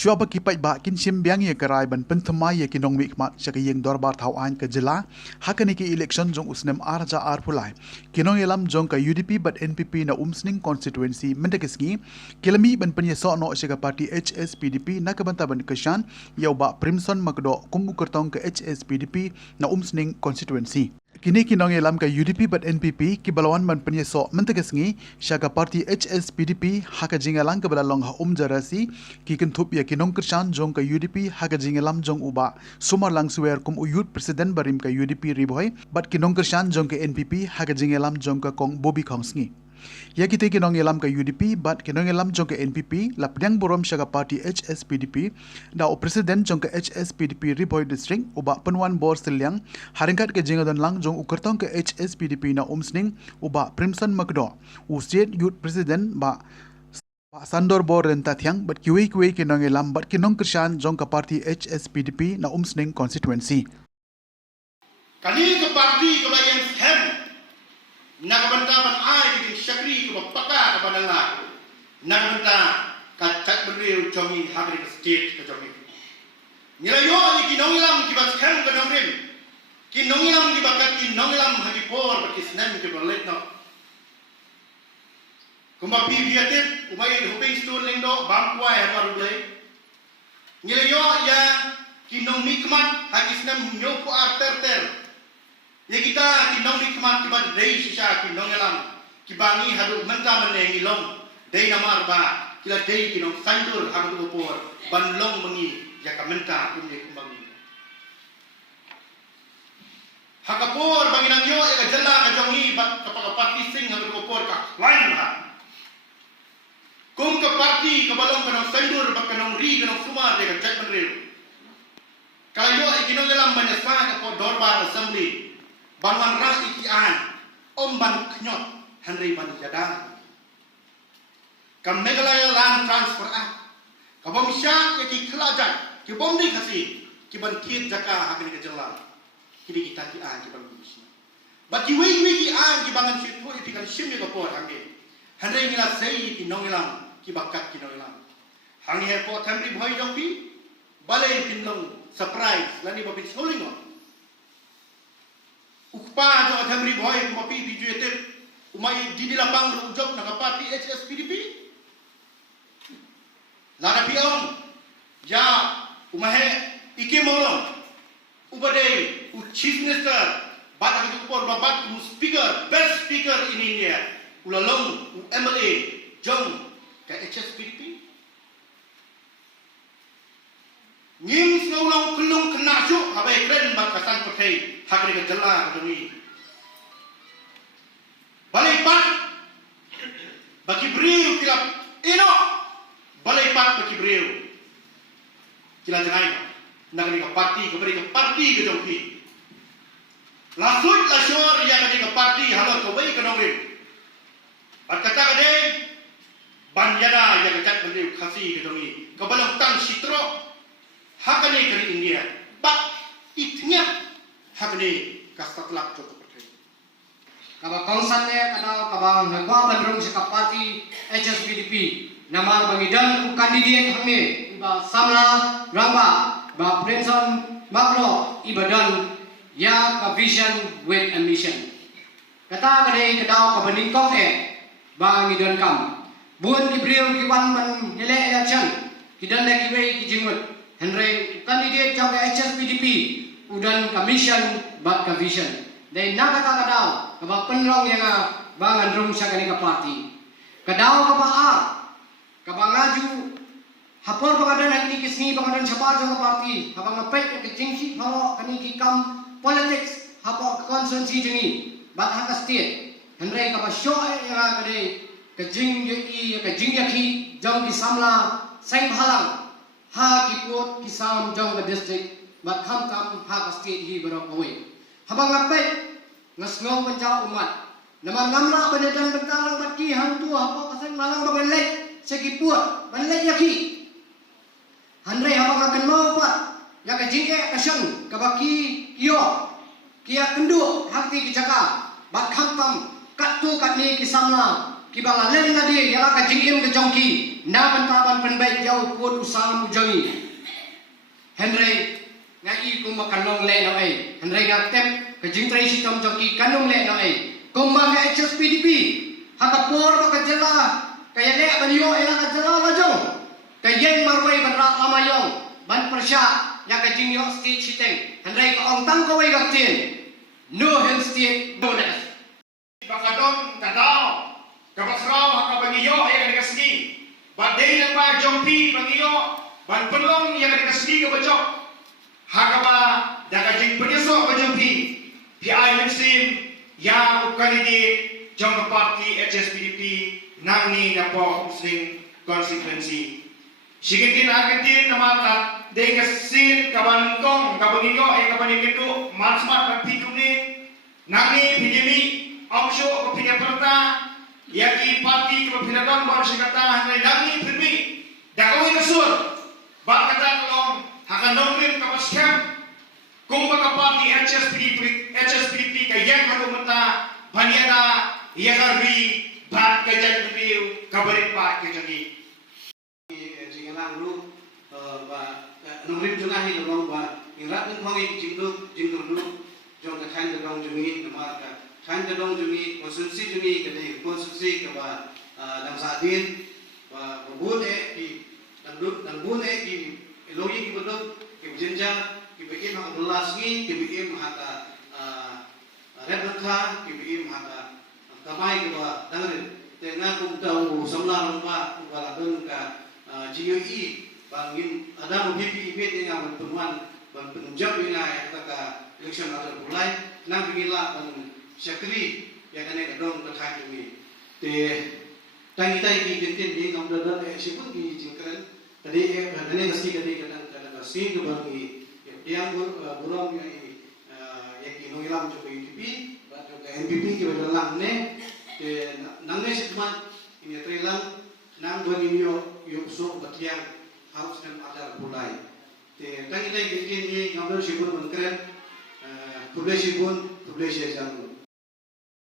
Syuaba kipai ba kin simbiang ye kerai ban penthma ye kinong mikmat syakiyeng dorbar thau an ke jela hakani ki election jong usnem arja arpulai kinong elam jong ka UDP bat NPP na umsning constituency mendekesngi kilami ban penye so no syaka parti HSPDP na kabanta ban keshan yau ba Primson Magdo kungu kertong ke HSPDP na umsning constituency kini kinong elam ka UDP bat NPP ki balawan ban penye so mentekesngi syaka parti HSPDP haka jingalang ke balalong ha jarasi ki kentup ya kinong kershan jong ka UDP haka jingalam jong uba sumar lang suwer kum uyut presiden barim ka UDP riboy bat kinong kershan jong ka NPP haka jingalam jong ka kong Bobby Kongsngi ya kita kinong elam ka UDP bat kinong elam jong ka NPP lapdyang borom syaka parti HSPDP da o presiden jong ka HSPDP riboy district uba penwan bor selyang haringkat ke jingadon lang jong ukertong ka HSPDP na umsning uba Primson Magdo u state youth president ba Sandor bor renta thiang bat kiwi kinong elam bat kinong kershan jong ka parti HSPDP na umsning constituency kani ke parti ke bayan scam nak banta ban ai ke syakri ke paka ke banala nak banta ka cak beriu jomi habri ke state ke jomi nila yo ni kinong elam ki bat scam ke nomrim kinong elam ki bakat kinong elam hagi por bat kisnam ke balet no kumba piviatif umay hoping store lendo bamkwai habar ulay nila yo ya kinong nikmat hagi snam nyoko arter ya kita kinong nikmat kiban dei sisa kinong elam kibangi hadu menta meneng ilong dei nama arba kila dei kinong sandur hadu upor banlong mengi ya kamenta kumye kumbangi hakapor bangi nang yo ya jalla ka jongi bat kapaka parti sing hadu upor ka lain ha kum ka parti ka balong kanong sandur bat kanong ri kanong sumar ya ka jak menreu kayo kinong elam menyesa ka po dorbar assembly banwan rang ikian omban knyot hanrei ban jadang kam Meghalaya land transfer act kabom syak yaki khelajat ki bom di khasi ki ban kit jaka hakni ke jela kidi kita ki an ki ban bisna but ki wei ki an ki bangan sit po itikan shimye ko por hange hanrei ngila sei ki nongilam ki bakat ki nongilam hange he po thamri bhoi jokpi balai pinlong surprise lani bopin solingo ukpa jo thamri boy kuma pi juete umai di lapang rujok na parti HSPDP lana piong ya umahe ike molong ubade u chief minister bat ak por babat u speaker best speaker in India ulalong u MLA jong ka HSPDP Nim snowlong kulung kena syuk habai keren bak kasan pakai hakri ke jela kedui. Balai pat bagi beriu kila ino balai pat bagi beriu kila jangai nak ni ke parti ke beri ke parti ke jongpi. Lasut lasur yang ni ke parti halo ke wei ke nongrim. Bat kata kade banjada yang cat beriu kasih ke jongi. Kebalong tang sitro hakane kari India but itnya hakane kastatlak cukup percaya kaba kongsannya kada kaba nagwa bandrong sa parti HSPDP nama bangidan ku kandidat hangne iba samla ramba ba Primson Magdo ibadan ya ka vision with a mission kata kade kada ka baningkok bangidan kam buon kibriyo kiwan man nile election kidan lagi we kijingut Henry kandidat jauh HSPDP udan commission bat ka vision dai nakata kadaw kaba penrong yang bangan rum sa kanika party kadaw kaba kaba ngaju hapor bagadan lagi kisni bagadan siapa jauh party kaba ngapek ke jingsi hawo kaniki kam politics hapo constituency jengi bat haka state Henry kaba show yang kade ke jingyaki jauh ki samla sain halang ha kipot kisam jong the district but kam ha ka state hi berok away habang ngapet ngasngong pencau umat naman ngamla benedan bentalang baki hantu apa kasan malang bagelek sekiput balek yaki handre habang akan mau pat ya ka jingke kasan kabaki kio kia kendu hakti kijaka bat kam katu katni kisamla kiba la len na dia yala ka jingim ke jongki na bantaban penbaik jauh pun usaha mujangi Henry ngai ku makanong le no ai Henry ngaktep ke jingtrai si tom jongki kanong le no ai kumba ke HSPDP hakapor ka jela kaya le banyo ila ka jela lajong kaya marwai ban rak lamayong ban persya ya ka jingyo state siteng Henry ka ong tang ko wai gaktin no hen state bonus Bakadong kadao kabasraw hakabangiyo ay kasigi baday ng ba jompi bangiyo ban pelong yang kasigi ka bajok hakaba dakajing penyeso ka jompi PI Muslim ya ukanidi jong party HSPDP nangni na po Muslim constituency sigitin agatin namata de kasin kabanungkong kabangiyo ay kabanikindo marsmat pagpikum ni nangni pidimi Amsho kepinya perta, yaki parti kepilakan baru sekata hari nangi pergi, dakoi kesur, bak kata tolong, hakan nongrin kapas camp, kumpa ke parti HSPDP kayang haru mata, banyana, yakari, bak kajak beriu, kabarit pak kajaki. Jingalang lu, ba nongrin junah ni dong ba, ingrat nongin jingdur lu, jong kekan dong jungi nama kan kedong jungi konstruksi jungi kedai konstruksi keba dang sadin ba bubun di dan bun di loyi ki bedok ki jenja ki beim hak belas ni ki beim hak red nakha ki beim hak kamai keba dangin tengah kum tau samla rumba wala dun ka GUE bangin ada mubibi ibe tengah pertemuan ban penunjak wilayah ka election ada mulai nang bingila ban Syakri yang kena kedong terkait ini. Tang kita ini gentin di ngam dadan sipun di jingkran. Tadi ini nasi kadi kadang nasi kebangi. Yang burung yang kinongilam coba UDP, coba NPP kita dalam ne. Nangnya sipman ini trilang nang bagi yuk so batiang harus dan ada mulai. Tang kita gentin di ngam dadan sipun mengkeren. Publish sipun publish yang